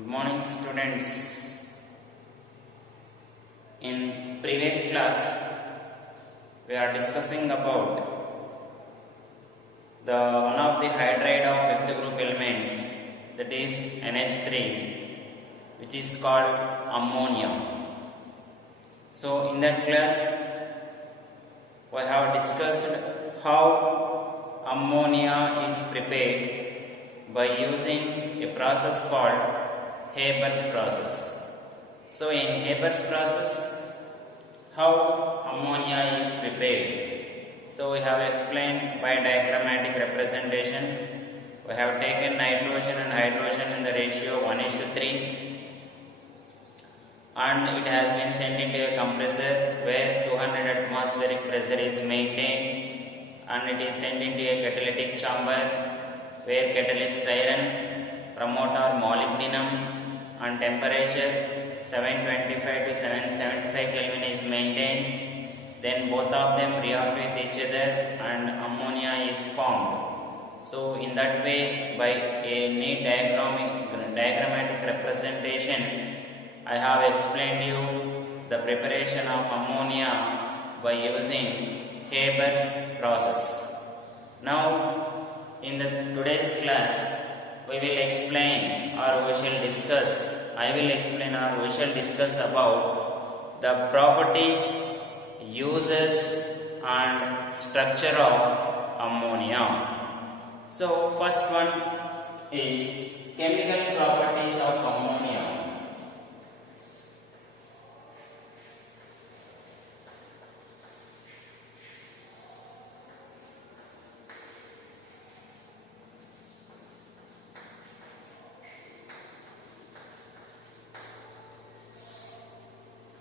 Good morning, students. In previous class, we are discussing about the one of the hydride of fifth group elements, that is NH3, which is called ammonia. So, in that class, we have discussed how ammonia is prepared by using a process called Haber's process. So in Haber's process, how ammonia is prepared? So we have explained by diagrammatic representation. We have taken nitrogen and hydrogen in the ratio 1:3, and it has been sent into a compressor where 200 atmospheric pressure is maintained, and it is sent into a catalytic chamber where catalyst iron, promoter molybdenum, and temperature 725 to 775 Kelvin is maintained. Then both of them react with each other and ammonia is formed. So in that way, by a neat diagrammatic representation, I have explained you the preparation of ammonia by using Haber's process. Now in today's class, we will explain or we shall discuss, I will explain or we shall discuss about the properties, uses and structure of ammonia. So first one is chemical properties of ammonia.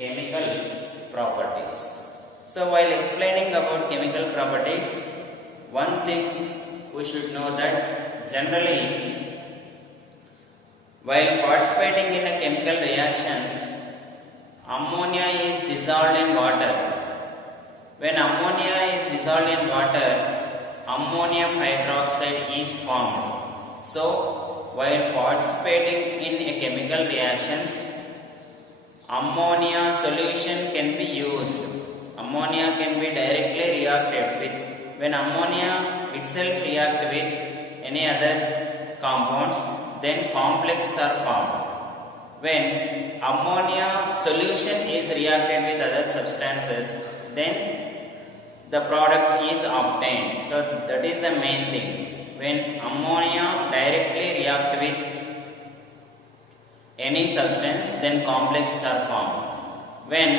Chemical properties. So while explaining about chemical properties, one thing we should know that generally while participating in a chemical reactions, ammonia is dissolved in water. When ammonia is dissolved in water, ammonium hydroxide is formed. So while participating in a chemical reactions, ammonia solution can be used. Ammonia can be directly reacted with. When ammonia itself react with any other compounds, then complexes are formed. When ammonia solution is reacted with other substances, then the product is obtained. So that is the main thing. When ammonia directly react with any substance, then complexes are formed. When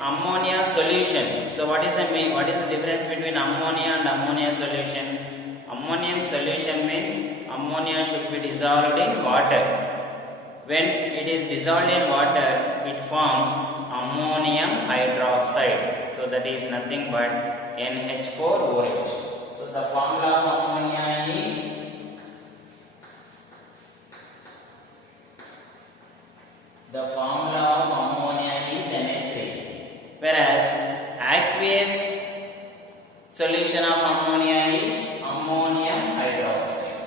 ammonia solution, so what is the difference between ammonia and ammonia solution? Ammonium solution means ammonia should be dissolved in water. When it is dissolved in water, it forms ammonium hydroxide. So that is nothing but NH4OH. So the formula of ammonia is NH3, whereas aqueous solution of ammonia is ammonium hydroxide.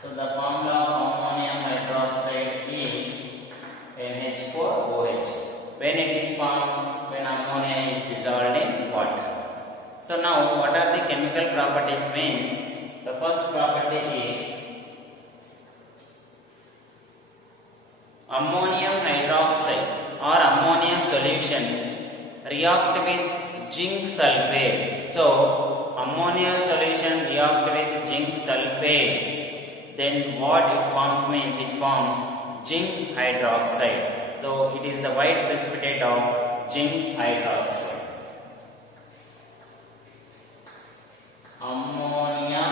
So the formula of ammonium hydroxide is NH4OH when it is formed when ammonia is dissolved in water. So now what are the chemical properties means? The first property is ammonium hydroxide or ammonia solution react with zinc sulfate. So ammonia solution react with zinc sulfate, then what it forms means it forms zinc hydroxide. So it is the white precipitate of zinc hydroxide. Ammonia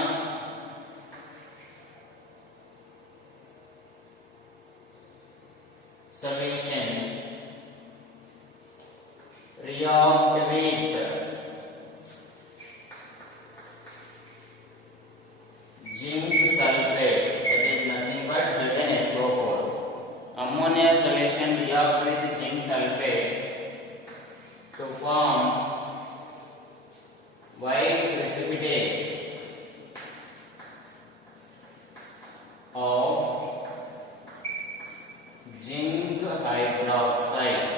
solution react with zinc sulfate, that is nothing but ZnSO4. Ammonia solution react with zinc sulfate to form white precipitate of zinc hydroxide,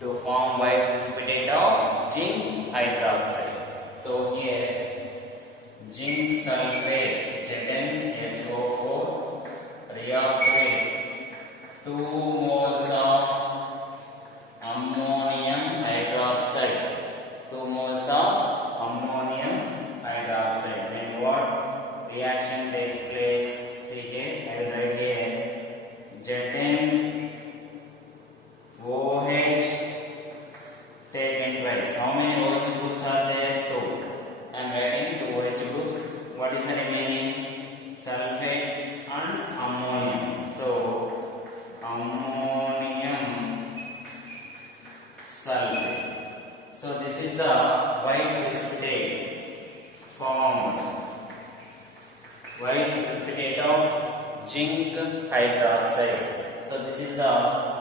to form white precipitate of zinc hydroxide. So here zinc sulfate ZnSO4 react with 2 moles of ammonium hydroxide, 2 moles of ammonium hydroxide. Then what reaction takes place? See here, I will write here ZnOH taken twice. How many OH groups are there? 2. I am writing 2 OH groups. What is the remaining? Sulfate and ammonium. So ammonium sulfate. So this is the white precipitate formed, white precipitate of zinc hydroxide. So this is the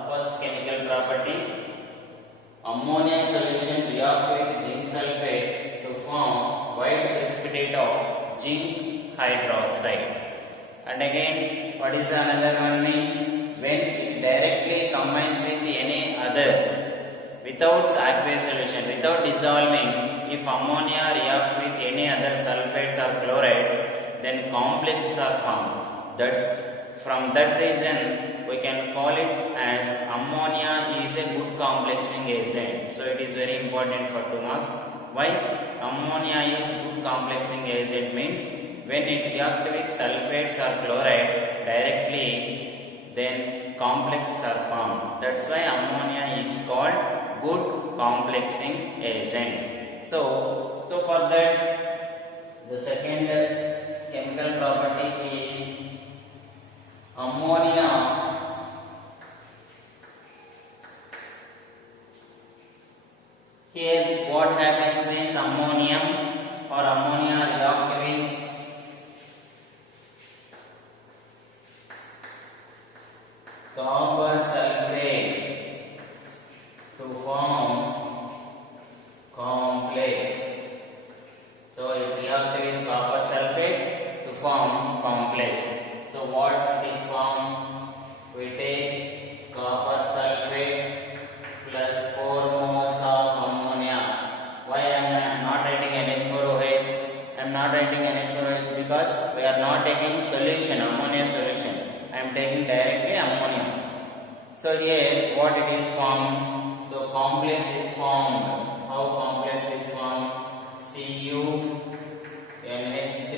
first chemical property. Ammonia solution react with zinc sulfate to form white precipitate of zinc hydroxide. And again, what is the another one means? When it directly combines with any other without aqueous solution, without dissolving, if ammonia react with any other sulfates or chlorides, then complexes are formed. That's from that reason we can call it as ammonia is a good complexing agent. So it is very important for 2 marks. Why ammonia is good complexing agent means when it reacts with sulfates or chlorides directly, then complexes are formed. That's why ammonia is called good complexing agent. So for that, the second chemical property is ammonia here. What happens means ammonium or ammonia react with copper sulfate to form complex. So it reacts with copper sulfate to form complex. So what is formed? We take copper sulfate plus 4 moles of ammonia. Why I am not writing NH4OH? I am not writing NH4OH because we are not taking solution, ammonia solution. I am taking directly ammonia. So here what it is formed? So complex is formed. How complex is formed? CuNH3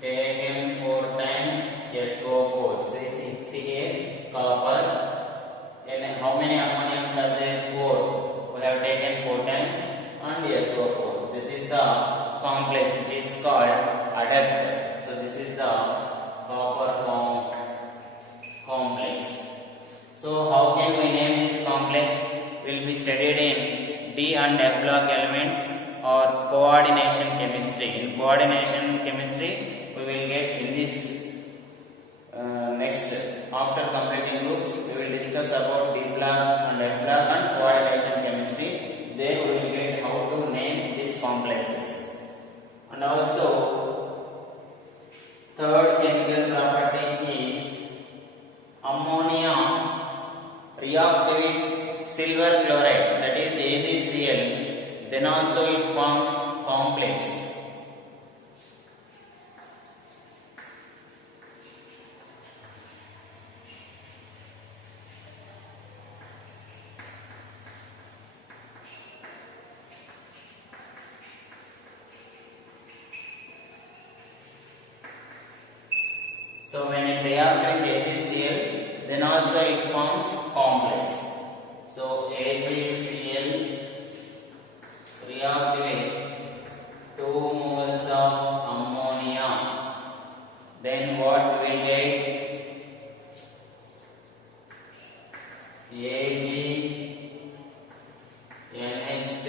taken 4 times SO4. See here, copper. And how many ammoniums are there? 4. We have taken 4 times and SO4. This is the complex which is called adductor. So this is the copper complex. So how can we name this complex? Will be studied in D and F block elements or coordination chemistry. In coordination chemistry, we will get in this next, after completing groups, we will discuss about D block and F block and coordination chemistry. There we will get how to name these complexes. And also, third chemical property is ammonia react with silver chloride, that is AgCl. Then also it forms complex. So when it reacts with AgCl, then also it forms complex. So AgCl react with 2 moles of ammonia. Then what we will get? AgNH3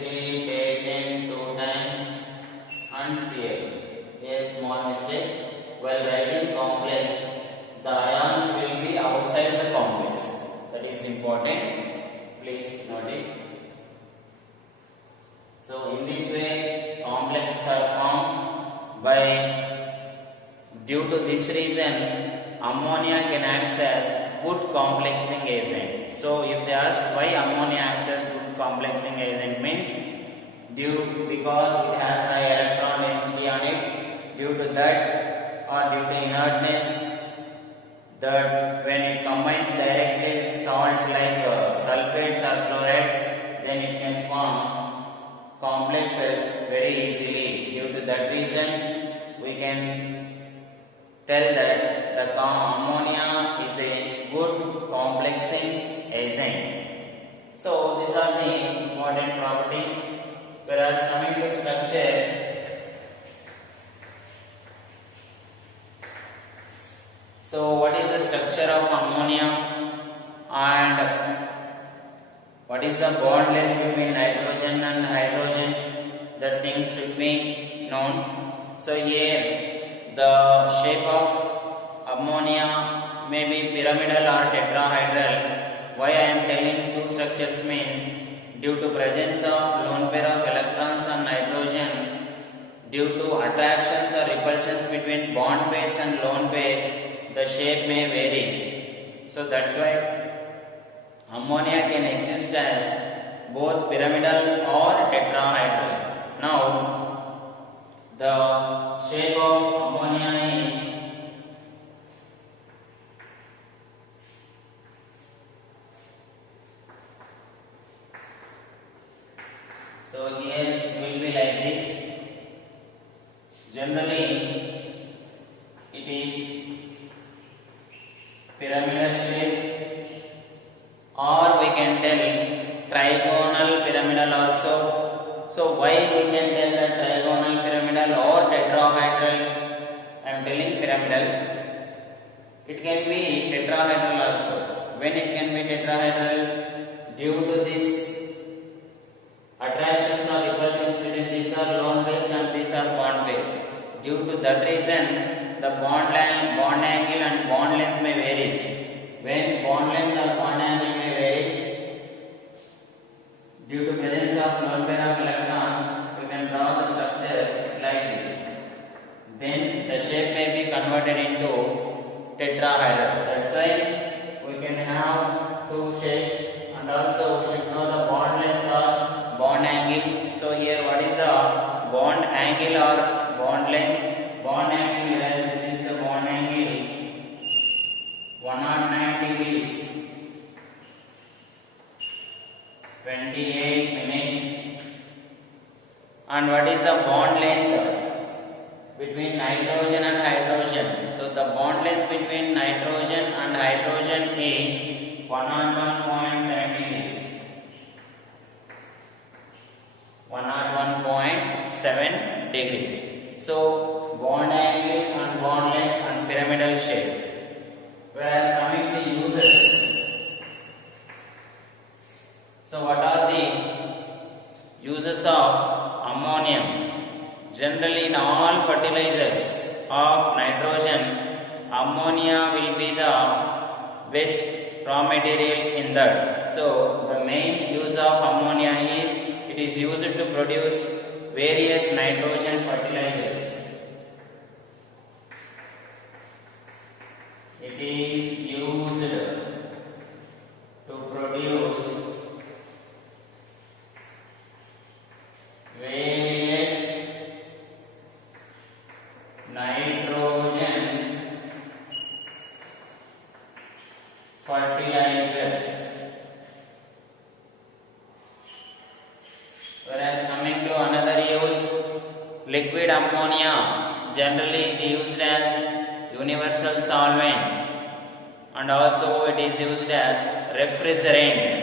taken 2 times and Cl. A small mistake. While writing complex, the ions will be outside the complex. That is important. Please note it. reason, ammonia can act as good complexing agent. So if they ask why ammonia acts as good complexing agent, means because it has high electron density on it, due to that or due to inertness, that when it combines directly with salts like sulfates or chlorides, then it can form complexes very easily. Due to that reason, we can tell that the ammonia is a good complexing agent. So these are the important properties. Whereas coming to structure, so what is the structure of ammonia and what is the bond length between nitrogen and hydrogen? That things should be known. So here the shape of ammonia may be pyramidal or tetrahedral. Why I am telling two structures means, due to presence of lone pair of electrons on nitrogen, due to attractions or repulsions between bond pairs and lone pairs, the shape may varies. So that's why ammonia can exist as both pyramidal or tetrahedral. Now the shape of ammonia is so here it will be like this. Generally it is pyramidal shape, or we can tell trigonal pyramidal also. So why we can tell that trigonal pyramidal or tetrahedral? I am telling pyramidal. It can be tetrahedral also. When it can be tetrahedral? Due to this attractions or repulsions between these are lone pairs and these are bond pairs. Due to that reason, the bond angle and bond length may varies. When bond length or bond angle may varies, due to presence of lone pair of electrons, we can draw the structure like this. Then the shape may be converted into tetrahedral. That's why we can have two shapes, and also we should know the bond length or bond angle. So here what is the bond angle or bond length? Bond angle, as this is the bond angle, 109 degrees, 28 minutes. And what is the bond length between nitrogen and hydrogen? So the bond length between nitrogen and hydrogen is 101.7 degrees. 101.7 degrees. So bond angle and bond length and pyramidal shape. Whereas coming to uses, so what are the uses of ammonium? Generally in all fertilizers of nitrogen, ammonia will be the best raw material in that. So the main use of ammonia is it is used to produce various nitrogen fertilizers. It is used to produce various nitrogen fertilizers. Whereas coming to another use, liquid ammonia, generally it is used as universal solvent, and also it is used as refrigerant.